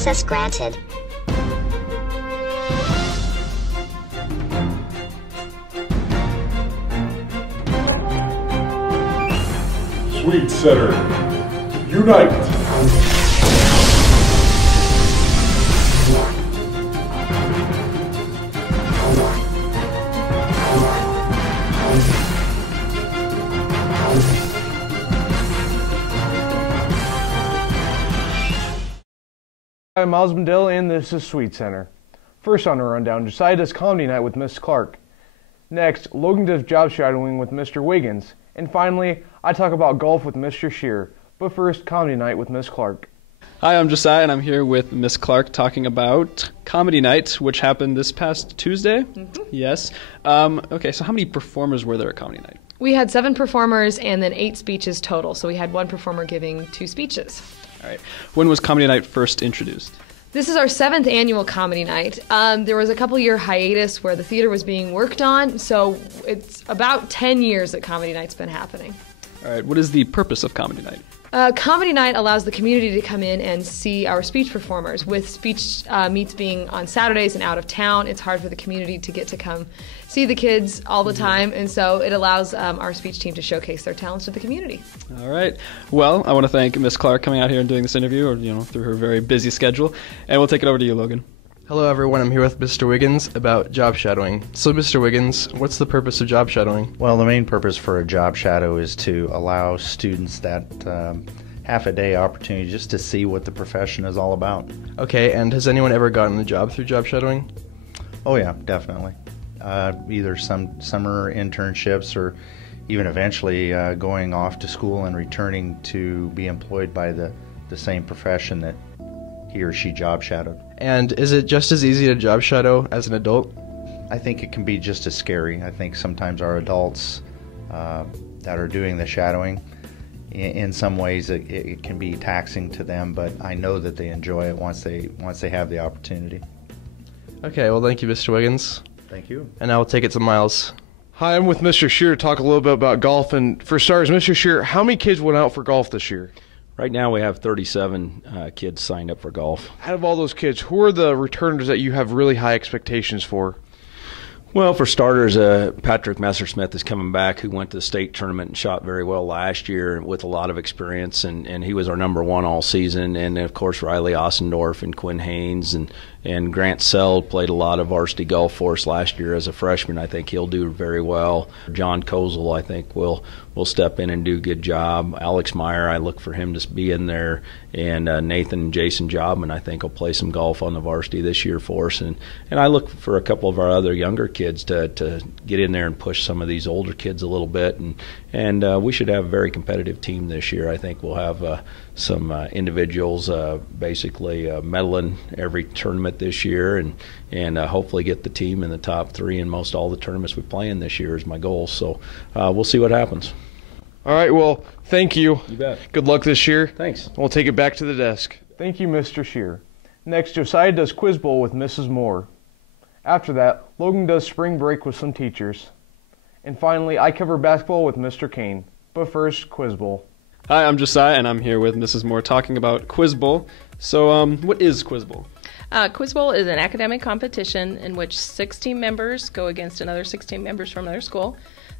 Access granted. Swede Center, unite! I'm Miles Mendel, and this is Swede Center. First on the rundown, Josiah does comedy night with Miss Clark. Next, Logan does job shadowing with Mr. Wiggins. And finally, I talk about golf with Mr. Shear. But first, comedy night with Miss Clark. Hi, I'm Josiah, and I'm here with Miss Clark talking about comedy night, which happened this past Tuesday. Mm-hmm. Yes. Okay, so how many performers were there at comedy night? We had 7 performers and then 8 speeches total. So we had 1 performer giving 2 speeches. All right. When was comedy night first introduced? This is our 7th annual comedy night. There was a couple-year hiatus where the theater was being worked on, so it's about 10 years that comedy night's been happening. All right. What is the purpose of comedy night? Comedy night allows the community to come in and see our speech performers. With speech meets being on Saturdays and out of town, it's hard for the community to get to come see the kids all the time, and so it allows our speech team to showcase their talents to the community. All right. Well, I want to thank Miss Clark coming out here and doing this interview, or through her very busy schedule, and we'll take it over to you, Logan. Hello everyone, I'm here with Mr. Wiggins about job shadowing. So Mr. Wiggins, what's the purpose of job shadowing? Well, the main purpose for a job shadow is to allow students that half a day opportunity just to see what the profession is all about. Okay, and has anyone ever gotten a job through job shadowing? Oh yeah, definitely. Either some summer internships or even eventually going off to school and returning to be employed by the same profession that he or she job shadowed. And is it just as easy to job shadow as an adult? I think it can be just as scary. I think sometimes our adults that are doing the shadowing, in some ways it can be taxing to them, but I know that they enjoy it once they have the opportunity. Okay, well thank you, Mr. Wiggins. Thank you. And now we'll take it to Miles. Hi, I'm with Mr. Shear to talk a little bit about golf. And for starters, Mr. Shear, how many kids went out for golf this year? Right now we have 37 kids signed up for golf. Out of all those kids, who are the returners that you have really high expectations for? Well, for starters, Patrick Messersmith is coming back, who went to the state tournament and shot very well last year with a lot of experience, and he was our number 1 all season. And, of course, Riley Ossendorf and Quinn Haynes and Grant Seld played a lot of varsity golf for us last year as a freshman. I think he'll do very well. John Kozel, I think, will step in and do a good job. Alex Meyer, I look for him to be in there. And Nathan and Jason Jobman, I think, will play some golf on the varsity this year for us. And I look for a couple of our other younger kids to get in there and push some of these older kids a little bit. And we should have a very competitive team this year. I think we'll have some individuals basically medaling every tournament this year, and hopefully get the team in the top 3 in most all the tournaments we play in this year is my goal. So we'll see what happens. All right, well, thank you. You bet. Good luck this year. Thanks. We'll take it back to the desk. Thank you, Mr. Shear. Next, Josiah does quiz bowl with Mrs. Moore. After that, Logan does spring break with some teachers. And finally, I cover basketball with Mr. Kane. But first, quiz bowl. Hi, I'm Josiah, and I'm here with Mrs. Moore talking about Quiz Bowl. So, what is Quiz Bowl? Quiz Bowl is an academic competition in which 6 team members go against another 6 team members from their school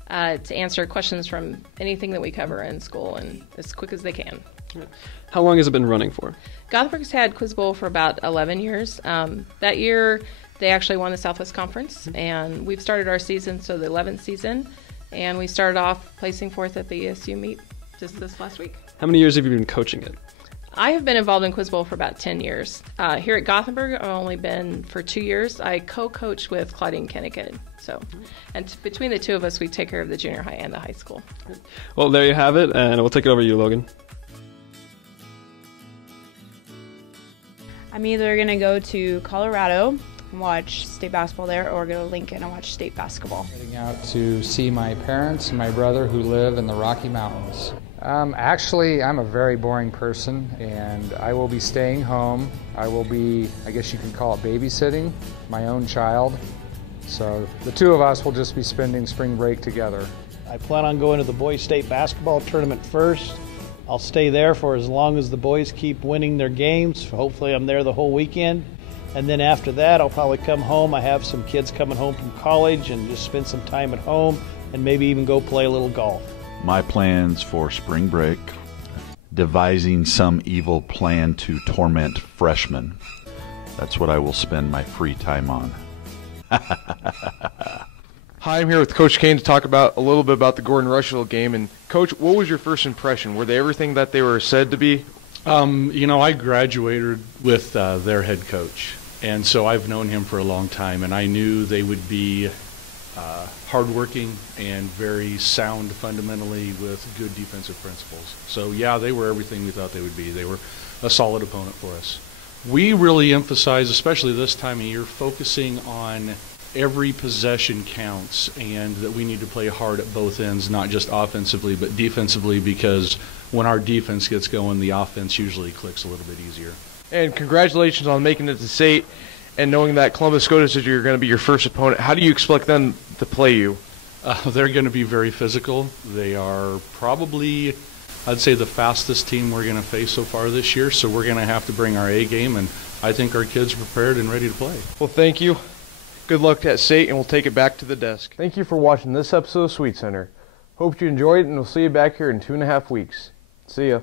to answer questions from anything that we cover in school, and as quick as they can. How long has it been running for? Gothenburg's had Quiz Bowl for about 11 years. That year, they actually won the Southwest Conference, and we've started our season, so the 11th season, and we started off placing 4th at the ESU meet just this last week. How many years have you been coaching it? I have been involved in Quiz Bowl for about 10 years. Here at Gothenburg, I've only been for 2 years. I co-coach with Claudine Kennicott. And between the two of us, we take care of the junior high and the high school. Well, there you have it, and we'll take it over to you, Logan. I'm either going to go to Colorado and watch state basketball there, or go to Lincoln and watch state basketball. Heading out to see my parents and my brother who live in the Rocky Mountains. Actually, I'm a very boring person, and I will be staying home. I will be, I guess you can call it babysitting, my own child. So the two of us will just be spending spring break together. I plan on going to the boys state basketball tournament first. I'll stay there for as long as the boys keep winning their games. Hopefully I'm there the whole weekend. And then after that, I'll probably come home. I have some kids coming home from college and just spend some time at home and maybe even go play a little golf. My plans for spring break: devising some evil plan to torment freshmen. That's what I will spend my free time on. Hi, I'm here with Coach Kane to talk about a little bit about the Gordon Rushville game. And Coach, what was your first impression? Were they everything that they were said to be? I graduated with their head coach, and so I've known him for a long time, and I knew they would be hardworking and very sound fundamentally with good defensive principles. So yeah, they were everything we thought they would be. They were a solid opponent for us. We really emphasize, especially this time of year, focusing on every possession counts, and that we need to play hard at both ends, not just offensively but defensively, because when our defense gets going, the offense usually clicks a little bit easier. And congratulations on making it to state and knowing that Columbus SCOTUS is going to be your first opponent. How do you expect them to play you? They're going to be very physical. They are probably, I'd say, the fastest team we're going to face so far this year, so we're going to have to bring our A game, and I think our kids are prepared and ready to play. Well, thank you. Good luck at state, and we'll take it back to the desk. Thank you for watching this episode of Swede Center. Hope you enjoyed it, and we'll see you back here in 2.5 weeks. See ya.